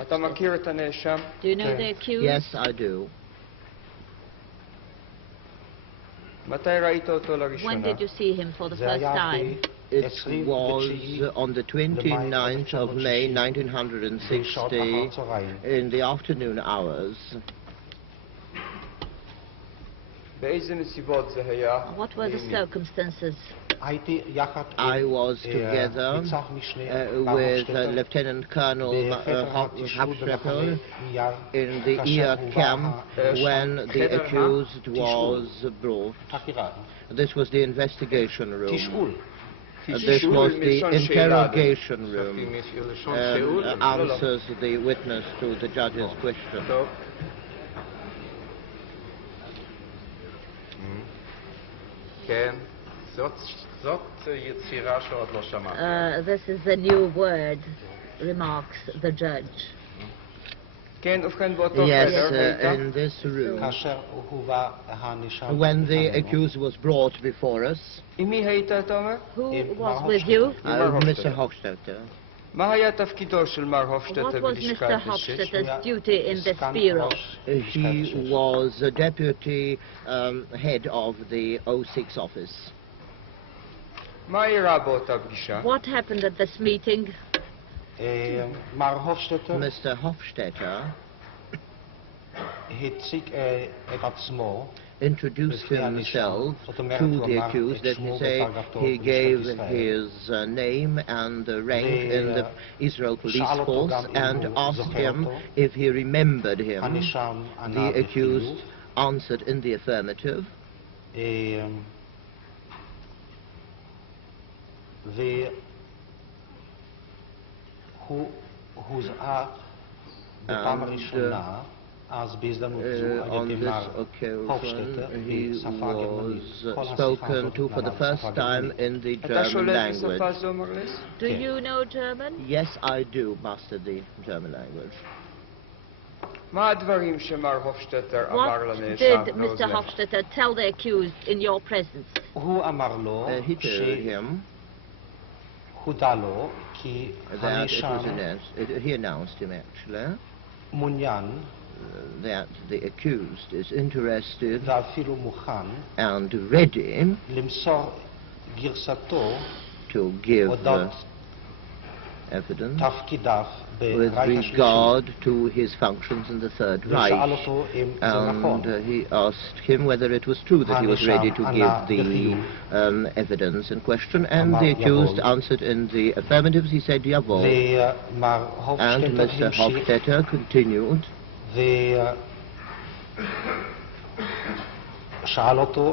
אתה מכיר את הנאשם? Do you know the accused? Yes, I do. מתי ראית אותו לראשונה? When did you see him for the first time? It was on the 29th of May 1960 in the afternoon hours. What were the circumstances? I was together with Lieutenant Colonel Hapschrepel in the Iyar camp when the accused was brought. This was the investigation room. This was the interrogation room. Answers the witness to the judge's question. This is a new word, remarks the judge. Yes, in this room, when the accused was brought before us. Who was with you? Mr. Hochstetter. What was Mr. Hofstadter's duty in this bureau? He was a deputy head of the 06 office. What happened at this meeting? Mr. Hofstetter introduced himself to the accused. Let me say, he gave his name and the rank in the Israel police force and asked him if he remembered him. The accused answered in the affirmative. On this occasion, he was spoken to for the first time in the German language. Do you know German? Yes, I do master the German language. What did Mr. Hofstetter tell the accused in your presence? He told him that it was announced, he announced him actually, that the accused is interested and ready to give evidence with regard to his functions in the Third Reich, and he asked him whether it was true that he was ready to give the evidence in question, and the accused answered in the affirmative. He said, jawohl, and Mr. Hofstetter continued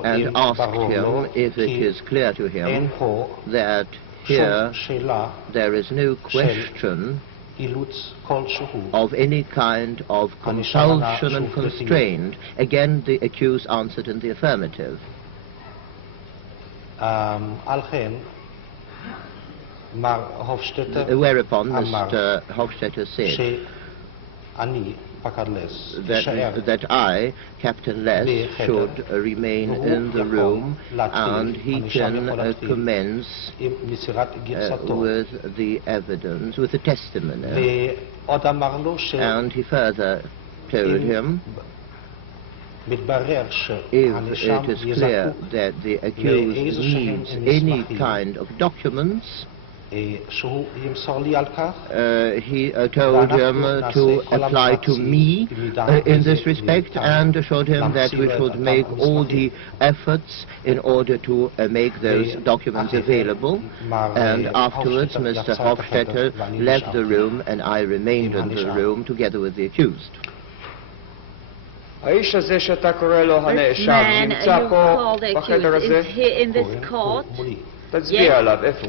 and asked him if it is clear to him that here there is no question of any kind of compulsion and constraint. Again, the accused answered in the affirmative. Whereupon Mr. Hofstetter said that I, Captain Less, should remain in the room, and he can commence with the evidence, with the testimony. And he further told him, if it is clear that the accused needs any kind of documents, he told him to apply to me in this respect, and assured him that we should make all the efforts in order to make those documents available. And afterwards Mr. Hofstetter left the room, and I remained in the room together with the accused. This man you call the accused is here in this court? Yes.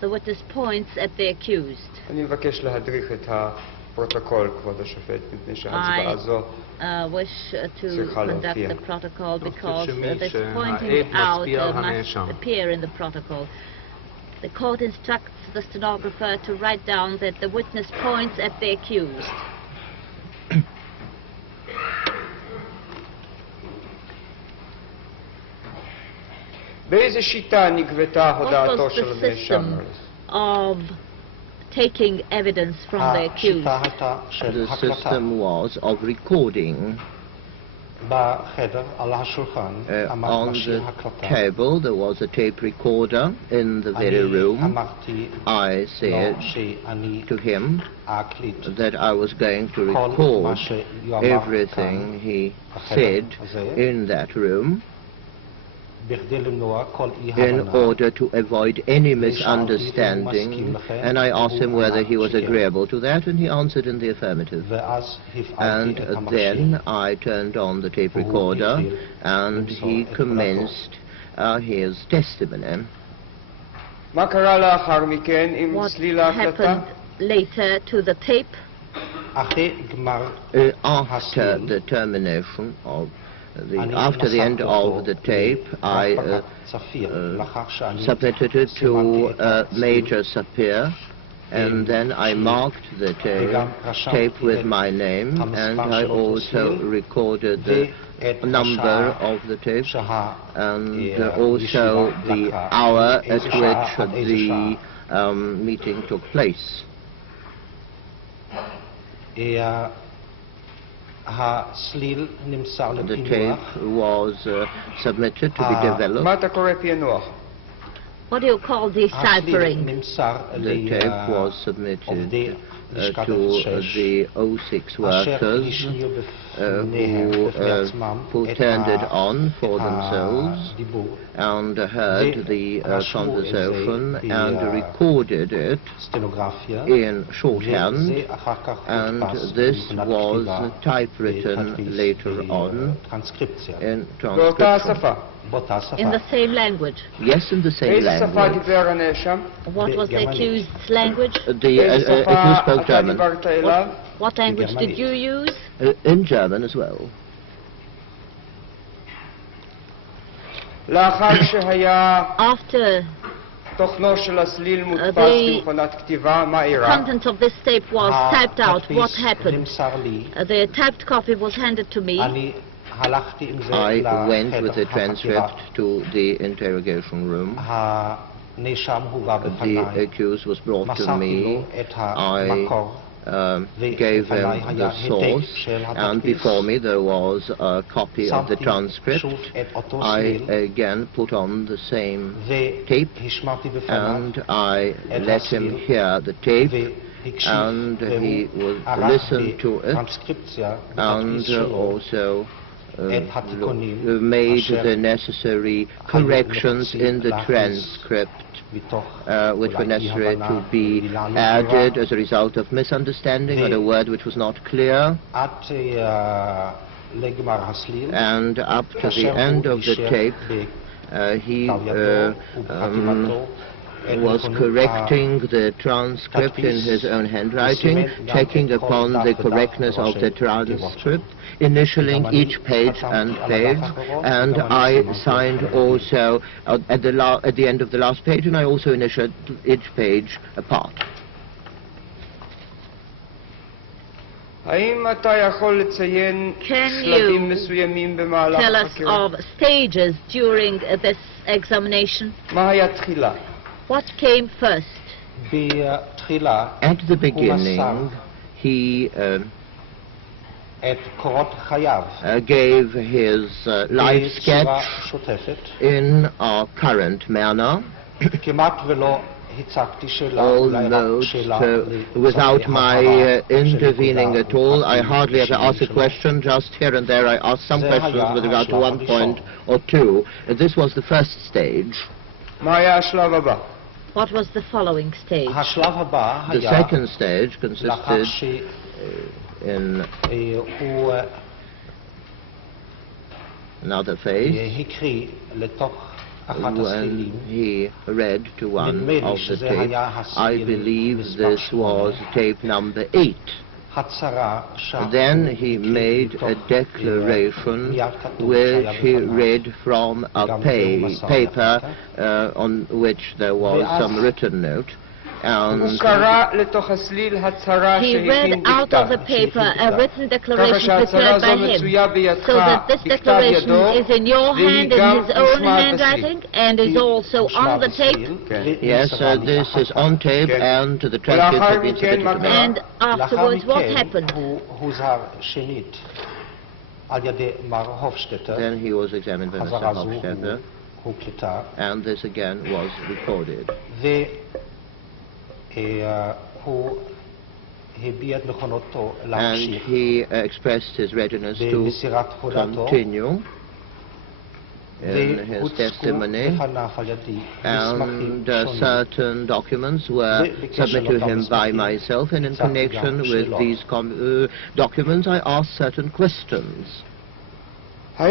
The witness points at the accused. I wish to conduct the protocol because this pointing out must appear in the protocol. The court instructs the stenographer to write down that the witness points at the accused. What was the system of taking evidence from the accused? The system was of recording. On the table there was a tape recorder in the very room. I said to him that I was going to record everything he said in that room, in order to avoid any misunderstanding, and I asked him whether he was agreeable to that, and he answered in the affirmative. And then I turned on the tape recorder, and he commenced his testimony. What happened later to the tape? After the termination of after the end of the tape, I submitted it to Major Sapir, and then I marked the tape with my name, and I also recorded the number of the tape, and also the hour at which the meeting took place. The tape was submitted to be developed, What do you call deciphering? The tape was submitted to the O6 workers who turned it on for themselves and heard the conversation and recorded it in shorthand, and this was typewritten later on in transcription. In the same language? Yes, in the same language. What was the accused's language? The accused spoke German. What language did you use? In German as well. After the content of this tape was typed out, what happened? The typed copy was handed to me. I went with the transcript to the interrogation room. The accused was brought to me. I gave him the source, and before me there was a copy of the transcript. I again put on the same tape, and I let him hear the tape, and he would listen to it, and also made the necessary corrections in the transcript, which were necessary to be added as a result of misunderstanding or a word which was not clear. And up to the end of the tape, he was correcting the transcript in his own handwriting, checking upon the correctness of the transcript, initialing each page, and I signed also at the end of the last page, and I also initialed each page apart. Can you tell us of stages during this examination? What came first? At the beginning, he gave his life sketch in our current manner, almost without my intervening at all. I hardly ever asked a question. Just here and there I asked some questions with regard to one point or two. This was the first stage. What was the following stage? The second stage consisted in another phase, when he read to one of the tapes. I believe this was tape number 8. Then he made a declaration which he read from a paper on which there was some written note. And he read out of the paper a written declaration prepared by him, so that this declaration is in your hand, in his own handwriting, and is also on the tape? Yes, this is on tape, and the transcript has been submitted to me. And afterwards, what happened? Then he was examined by Mr. Hofstetter, and this again was recorded. And he expressed his readiness to continue in his testimony, and certain documents were submitted to him by myself, and in connection with these documents I asked certain questions. Was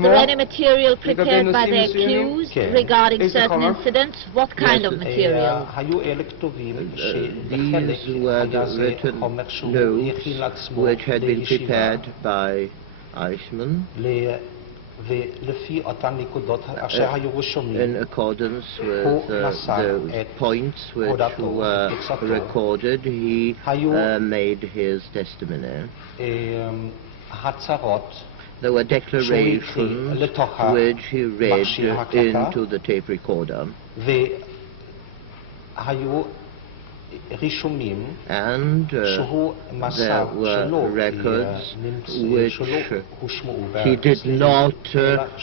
there any material prepared by the accused regarding certain incidents? What kind of material? These were the written notes which had been prepared by Eichmann in accordance with the points which were recorded. He made his testimony. There were declarations which he read into the tape recorder. and there were records which he did not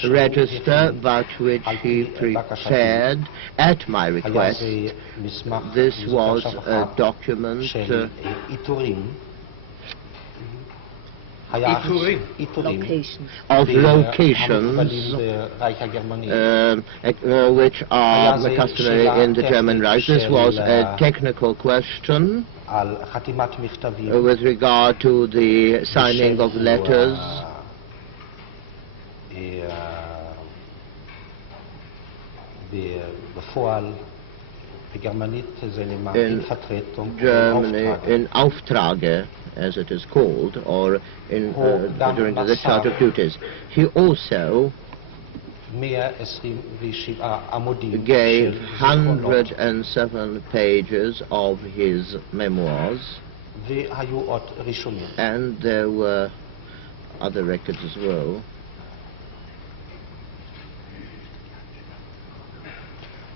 register but which he prepared at my request. This was a document of locations which are customary in the German Reich. This was a technical question with regard to the signing of letters in Germany, in Auftrage, as it is called, or in, during the discharge of duties. He also gave 107 pages of his memoirs, and there were other records as well.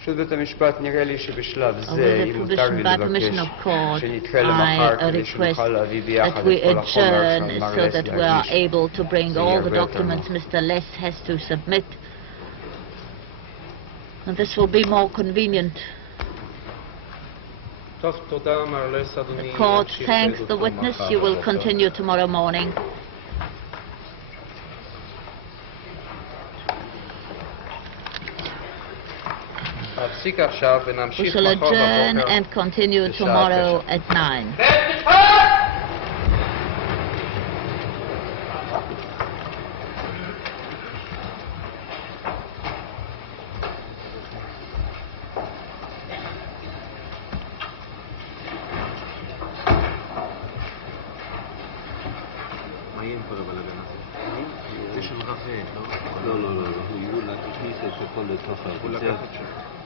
With the permission by permission of court, I request that we adjourn so that we are able to bring all the documents Mr. Less has to submit. And this will be more convenient. The court thanks the witness. You will continue tomorrow morning. We shall adjourn and continue tomorrow at 9. לא, הוא יהיו להכניס את הכל לתוך